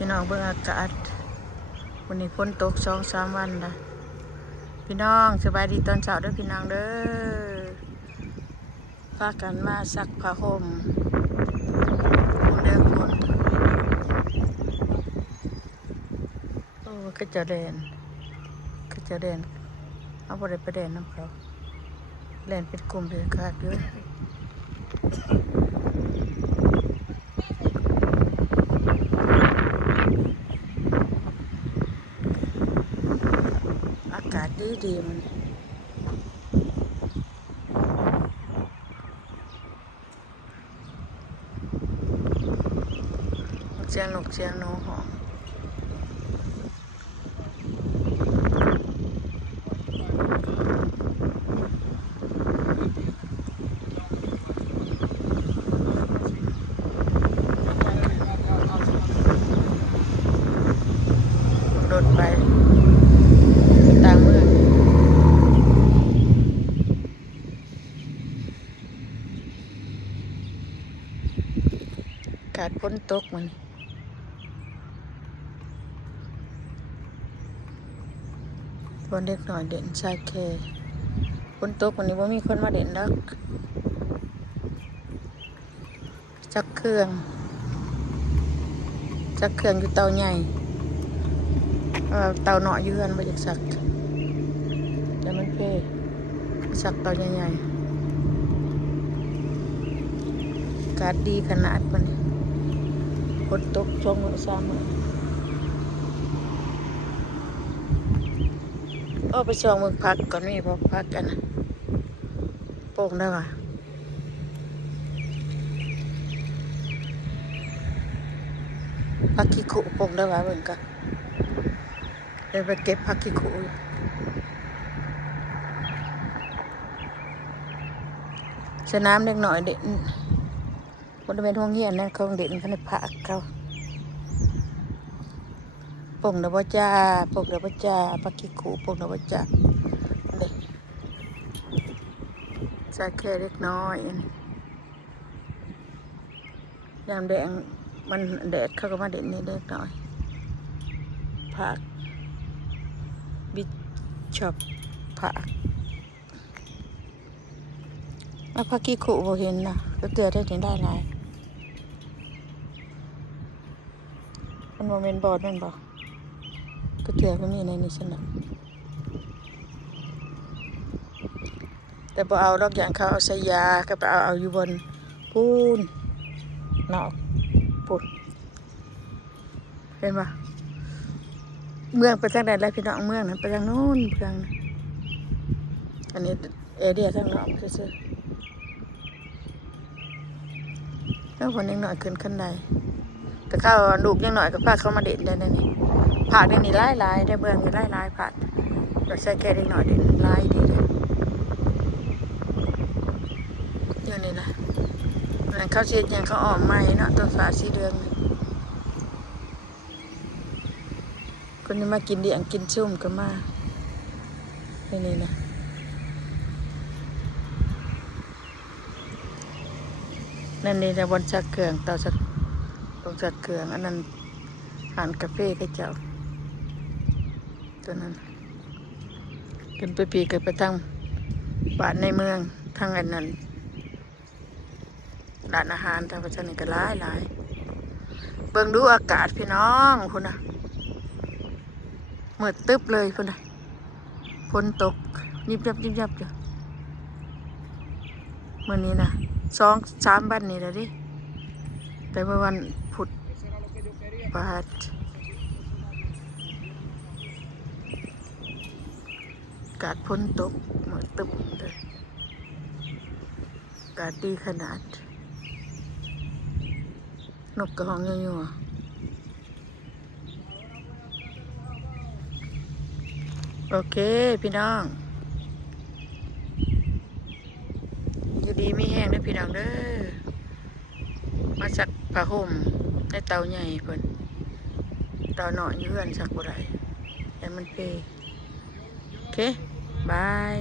พี่น้องเบิ่งอากาศวันนี้ฝนตก2-3 วันละพี่น้องสบายดีตอนเช้าเด้อพี่น้องเด้อพากันมาซักผ้าห่มเด้อฝนโอ้ก็จะแดนเอาบ่ได้ไปแดนน้ำเขาแล่นเป็นกลุ่มเป็นคาดอยู่อากาศดีมันเสียงนกเสียงหนูหอนรถไปต่างเมืองอากาศฝนตกมันฝนเล็กหน่อยเด่นชายแค่ฝนตกวันนี้ว่ามีคนมาเด่นดักจักเครื่องอยู่เตาใหญ่เตาหน่อยยืนไปจากสักแต่มันเพ่สักเตาใหญ่ๆอากาศดีขนาดมันฝนตกช่วงมื้อ3 มื้อไปช่วงมึงพักก่อนนี่พอพักกันนะโป่งได้ป่ะพักขี้ขุโป่งได้ป่ะเบิ่งกันเดี๋ยวไปเก็บพักขี้ขุสนามเล็กหน่อยเด่นบริเวณห้องเฮียนนั่นเขาเด่นเขาในพักเขาโป่งได้ป่ะจ้าพักขี้ขุโป่งได้ป่ะจ้าเด็กใส่แค่เล็กน้อยยามแดงมันแดดเขาก็มาเด่นนี่เล็กน้อยผักบิชอปผักมาผักกี้ขุบ่เห็นนะก็เตือนได้ถึงได้หลายมันโมเมนต์บอดนั่นบ่ก็เตือนก็มีในนี้สนับแต่พอเอาดอกอย่างเขาเอาใส่ยาก็ไปเอาอยู่บนพูนนอกปุดเห็นปะเมืองไปทางใดแล้วพี่น้องเมืองนั้นไปทางโน้นเมืองอันนี้เอเดียทางนอกซื่อๆแล้วคนยังหน่อยขึ้นขั้นใดแต่ข้าวลูกยังหน่อยก็พาเขามาเด่นได้นี่ผักเด่นนี่หลายได้เมืองนี่หลายผักเราใช้แค่เด็กหน่อยเด่นหลายดีเลยอย่างนี้นะมันเขาเช็ดยังเขาออกใหม่เนาะต้นฟ้าสีเหลืองคนนี้มากินเดี่ยงกินชุ่มก็มานี่นะนั่นนี่นะบนชักเครื่องเตาชักตรงชักเครื่องอันนั้นหานกาแฟก็เจ้าตัวนั้นขึ้นไปปีกันไปทางบ้านในเมืองทางอันนั้นร้านอาหารทางประเทศนี้ก็หลายเบิ่งดูอากาศพี่น้องพุ่นนะมืดตึ๊บเลยพุ่นนะฝนตกยิบยับอยู่มื้อนี้นะ2-3 วันนี้แล้วดิแต่เมื่อวันพุธพฤหัสอากาศฝนตกมืดตึ๊บเลยอากาศดีขนาดนกกระห้องอยู่โอเคพี่น้องอยู่ดีไม่แห้งนะพี่น้องเด้อมาสักผ้าห่มในเตาใหญ่เพิ่นเตาหน่อยอยู่เฮือนสักบ่ได้แต่มันเพโอเคบาย